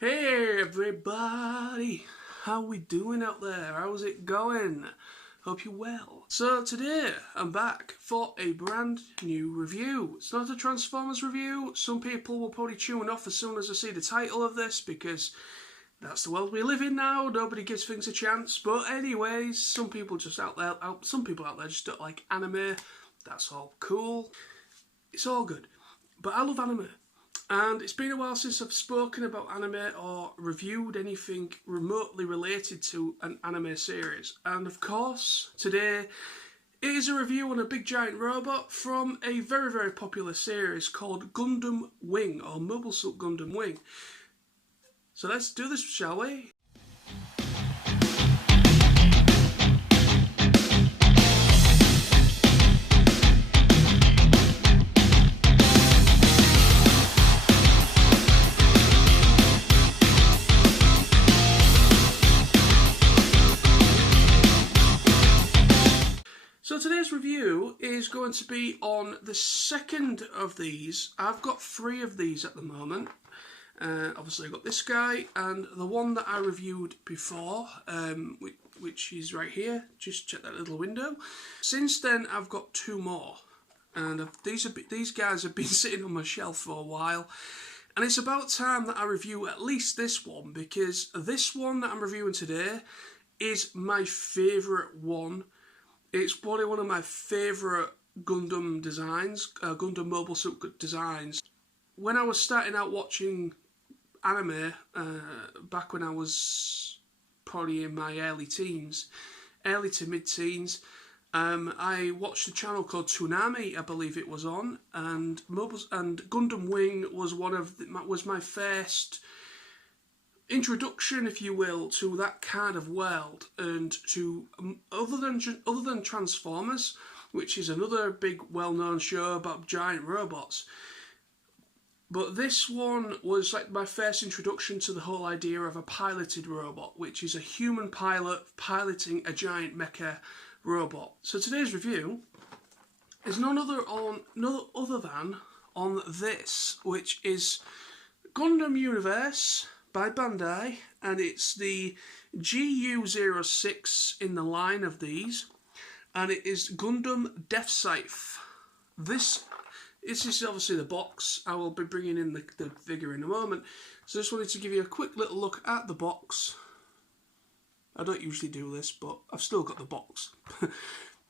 Hey everybody, how we doing out there? How's it going? Hope you're well. So today I'm back for a brand new review. It's not a Transformers review. Some people will probably tune off as soon as they see the title of this because that's the world we live in now. Nobody gives things a chance. But anyways, some people out there just don't like anime. That's all cool. It's all good. But I love anime. And it's been a while since I've spoken about anime or reviewed anything remotely related to an anime series. And of course, today it is a review on a big giant robot from a very, very popular series called Gundam Wing, or Mobile Suit Gundam Wing. So let's do this, shall we? So today's review is going to be on the second of these. I've got 3 of these at the moment. Obviously I've got this guy and the one that I reviewed before, which is right here. Just check that little window. Since then I've got 2 more. And these guys have been sitting on my shelf for a while. And it's about time that I review at least this one, because this one that I'm reviewing today is my favourite one. It's probably one of my favourite Gundam designs, Gundam Mobile Suit designs. When I was starting out watching anime, back when I was probably in my early to mid-teens, I watched a channel called Toonami, I believe it was on, and Gundam Wing was my first introduction, if you will, to that kind of world, and to other than Transformers, which is another big well-known show about giant robots. But this one was like my first introduction to the whole idea of a piloted robot, which is a human pilot piloting a giant mecha robot. So today's review is none other than on this, which is Gundam Universe by Bandai, and it's the GU-06 in the line of these, and it is Gundam Deathscythe. This is obviously the box. I will be bringing in the figure in a moment, so I just wanted to give you a quick little look at the box. I don't usually do this, but I've still got the box.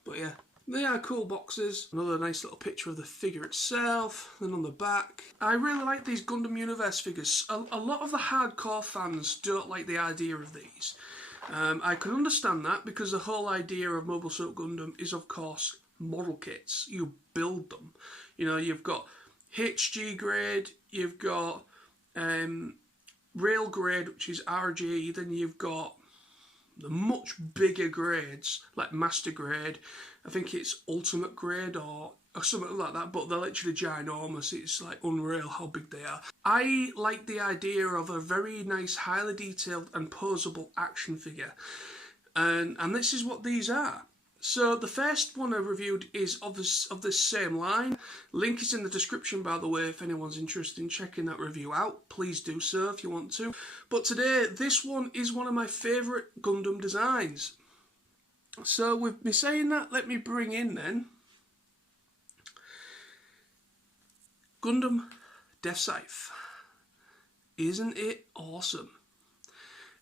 But yeah, they are cool boxes. Another nice little picture of the figure itself. Then on the back, I really like these Gundam Universe figures. A lot of the hardcore fans don't like the idea of these. I can understand that, because the whole idea of Mobile Suit Gundam is, of course, model kits. You build them. You know, you've got HG grade, you've got rail grade, which is RG, then you've got the much bigger grades, like master grade. I think it's ultimate grade or something like that, but they're literally ginormous. It's like unreal how big they are. I like the idea of a very nice, highly detailed and posable action figure. And this is what these are. So the first one I reviewed is of this same line. Link is in the description, by the way, if anyone's interested in checking that review out. Please do so if you want to. But today, this one is one of my favourite Gundam designs. So with me saying that, let me bring in then Gundam Deathscythe. Isn't it awesome?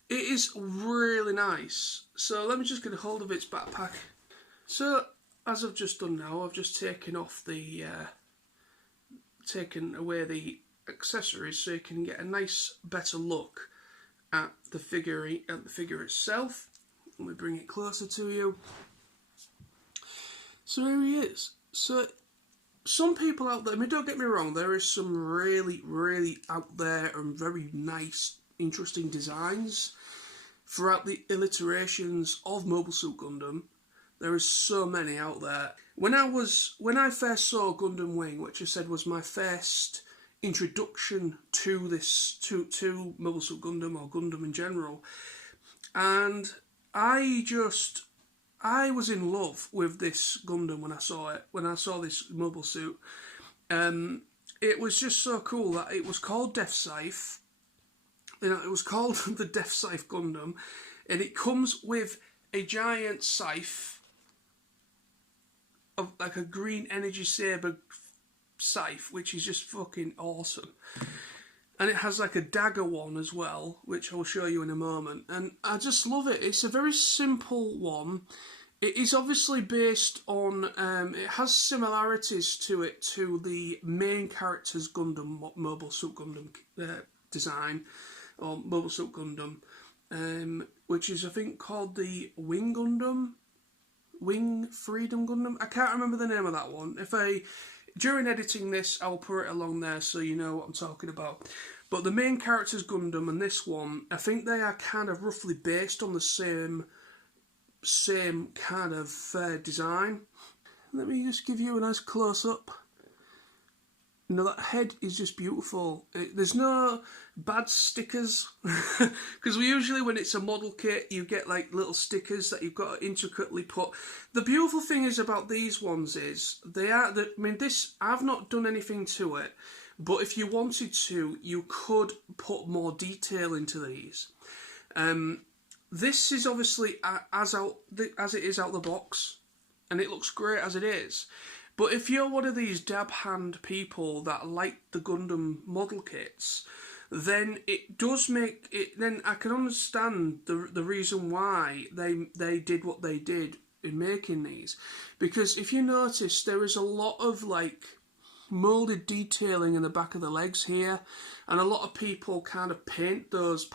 It is really nice. So let me just get a hold of its backpack. So, as I've just done now, I've just taken away the accessories so you can get a nice, better look at the figure itself. Let me bring it closer to you. So here he is. So, some people out there, I mean, don't get me wrong, there is some really, really out there and very nice, interesting designs throughout the iterations of Mobile Suit Gundam. There is so many out there. When I first saw Gundam Wing, which I said was my first introduction to to Mobile Suit Gundam or Gundam in general, and I was in love with this Gundam when I saw it. When I saw this mobile suit, it was just so cool that it was called Deathscythe. You know, it was called the Deathscythe Gundam, and it comes with a giant scythe of like a green energy saber scythe, which is just fucking awesome. And it has like a dagger one as well, which I'll show you in a moment. And I just love it. It's a very simple one. It is obviously based on, it has similarities to it to the main character's Gundam, Mobile Suit Gundam design, or Mobile Suit Gundam, which is I think called the Wing Gundam, Wing Freedom Gundam. I can't remember the name of that one. During editing this, I'll put it along there so you know what I'm talking about. But the main character's Gundam and this one, I think they are kind of roughly based on the same kind of design. Let me just give you a nice close-up. You know, that head is just beautiful. There's no bad stickers, because we usually, when it's a model kit, you get like little stickers that you've got to intricately put. The beautiful thing is about these ones is I've not done anything to it, but if you wanted to, you could put more detail into these. This is obviously as it is out the box, and it looks great as it is. But if you're one of these dab hand people that like the Gundam model kits, then it does make it. Then I can understand the reason why they did what they did in making these, because if you notice, there is a lot of like moulded detailing in the back of the legs here, and a lot of people kind of paint those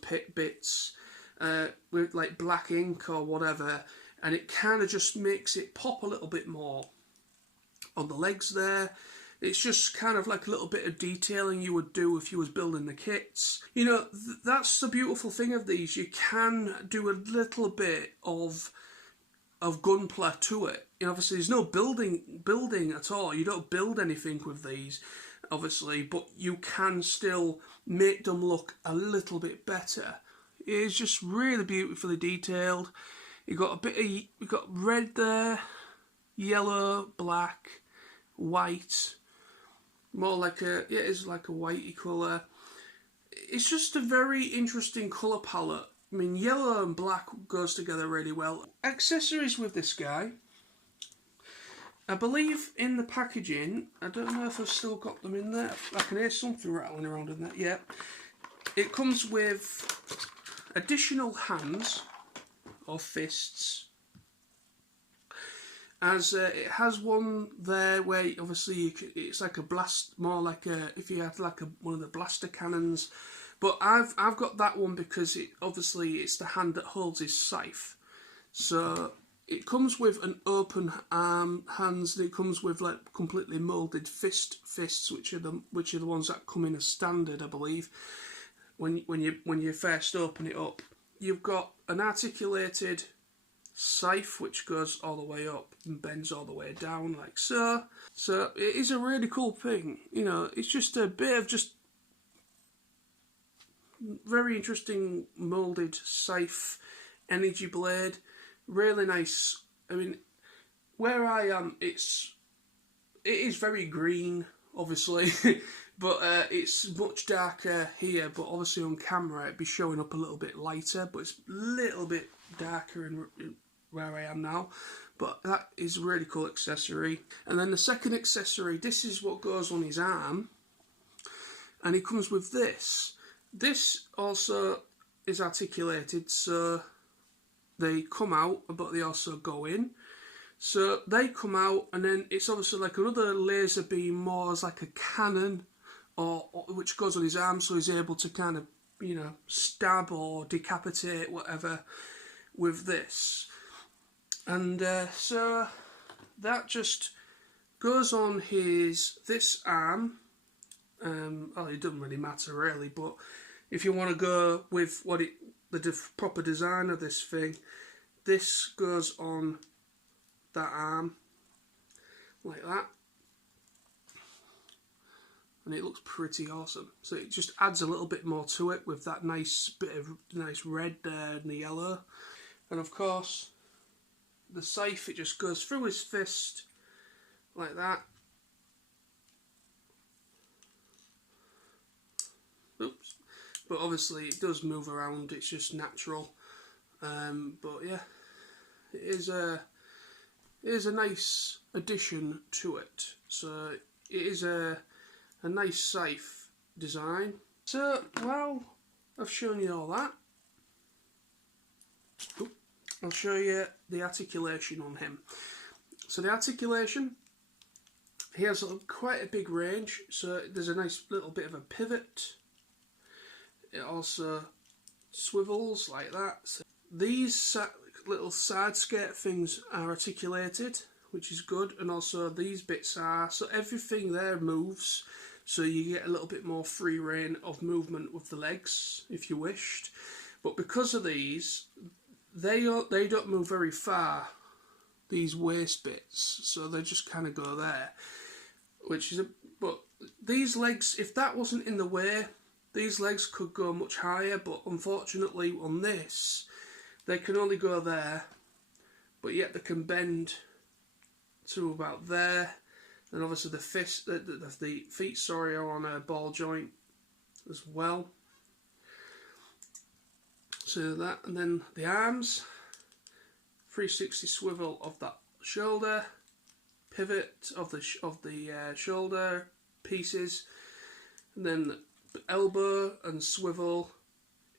pit bits with like black ink or whatever, and it kind of just makes it pop a little bit more on the legs there. It's just kind of like a little bit of detailing you would do if you was building the kits. You know, that's the beautiful thing of these. You can do a little bit of gunplay to it. You know, obviously there's no building at all. You don't build anything with these, obviously, but you can still make them look a little bit better. It is just really beautifully detailed. You've got you've got red there, yellow, black, white, more like it is like a whitey colour. It's just a very interesting colour palette. I mean, yellow and black goes together really well. Accessories with this guy, I believe in the packaging, I don't know if I've still got them in there. I can hear something rattling around in there. Yeah, it comes with additional hands or fists, as it has one there where obviously it's like a blast, more like if you had like one of the blaster cannons. But I've got that one because obviously it's the hand that holds his scythe. So it comes with an open arm hands, and it comes with like completely moulded fists, which are the ones that come in as standard, I believe. When you first open it up, you've got an articulated scythe which goes all the way up and bends all the way down like so. So it is a really cool thing. You know, it's just a bit of just very interesting moulded scythe energy blade. Really nice. I mean, where I am, it is very green, obviously, but it's much darker here. But obviously on camera it'd be showing up a little bit lighter, but it's a little bit darker in where I am now. But that is a really cool accessory. And then the second accessory, this is what goes on his arm, and it comes with this. This also is articulated, so they come out, but they also go in. So they come out, and then it's obviously like another laser beam, more as like a cannon, or which goes on his arm, so he's able to kind of, you know, stab or decapitate whatever with this. And so that just goes on this arm. Well, it doesn't really matter really, but if you want to go with the proper design of this thing, this goes on that arm like that, and it looks pretty awesome. So it just adds a little bit more to it with that nice bit of nice red there and the yellow. And of course the scythe, it just goes through his fist like that. Oops. but obviously it does move around, it's just natural. But yeah, it is a nice addition to it. So it is a nice scythe design. So, well, I've shown you all that. I'll show you the articulation on him. So the articulation, he has quite a big range, so there's a nice little bit of a pivot. It also swivels like that. So these little side skirt things are articulated, which is good, and also these bits are, so everything there moves, so you get a little bit more free reign of movement with the legs if you wished. But because of these, they don't move very far, these waist bits, so they just kind of go there, which is but these legs, if that wasn't in the way, these legs could go much higher, but unfortunately on this they can only go there, but yet they can bend to about there. And obviously the feet are on a ball joint as well. So that, and then the arms, 360 swivel of that shoulder, pivot of the shoulder pieces, and then elbow and swivel.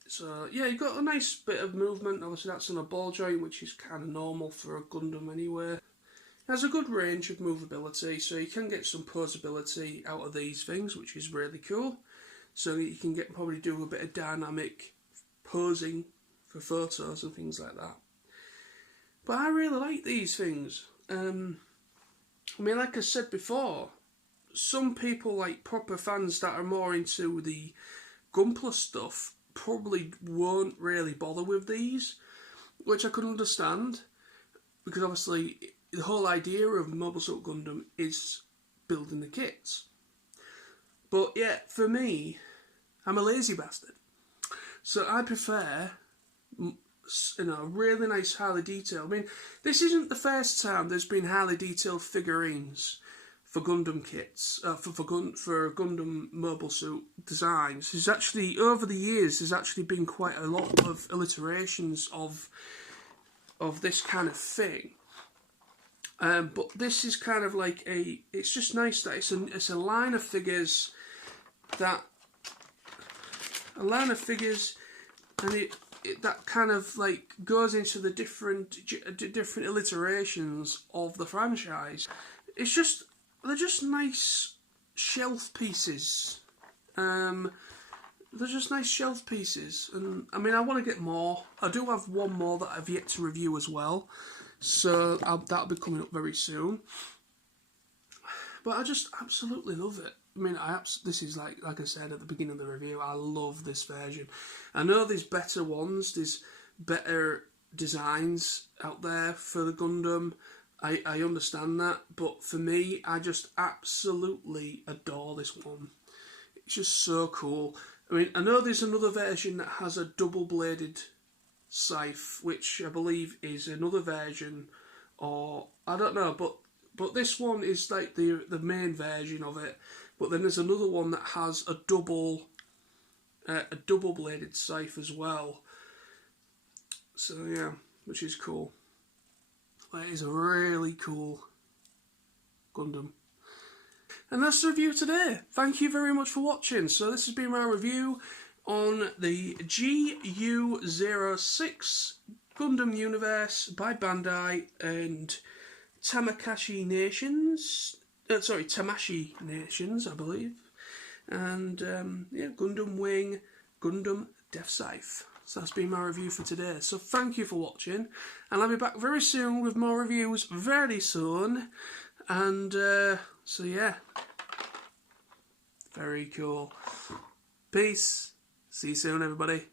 So yeah, you've got a nice bit of movement. Obviously that's on a ball joint, which is kind of normal for a Gundam anyway. It has a good range of movability, so you can get some posability out of these things, which is really cool. So you can probably do a bit of dynamic posing for photos and things like that. But I really like these things. I mean, like I said before, some people, like proper fans that are more into the Gunpla stuff, probably won't really bother with these, which I could understand, because obviously the whole idea of Mobile Suit Gundam is building the kits. But yeah, for me, I'm a lazy bastard. So I prefer, really nice highly detailed. I mean, this isn't the first time there's been highly detailed figurines for Gundam kits, for Gundam mobile suit designs. There's actually, over the years, there's actually been quite a lot of alliterations of this kind of thing. But this is kind of like it's just nice that it's a line of figures and it that kind of like goes into the different alliterations of the franchise. They're just nice shelf pieces. They're just nice shelf pieces, and I mean, I want to get more. I do have one more that I've yet to review as well, so that'll be coming up very soon. But I just absolutely love it. I mean, this is like I said at the beginning of the review, I love this version. I know there's better ones, there's better designs out there for the Gundam. I understand that, but for me, I just absolutely adore this one. It's just so cool. I mean, I know there's another version that has a double-bladed scythe, which I believe is another version, or I don't know, but this one is like the main version of it. But then there's another one that has a double-bladed scythe as well. So yeah, which is cool. It is a really cool Gundam. And that's the review today. Thank you very much for watching. So this has been my review on the GU-06 Gundam Universe by Bandai and Tamashii Nations. Tamashii Nations, I believe. And yeah, Gundam Wing, Gundam Deathscythe. So that's been my review for today. So thank you for watching, and I'll be back very soon with more reviews very soon. And so yeah, very cool. Peace. See you soon, everybody.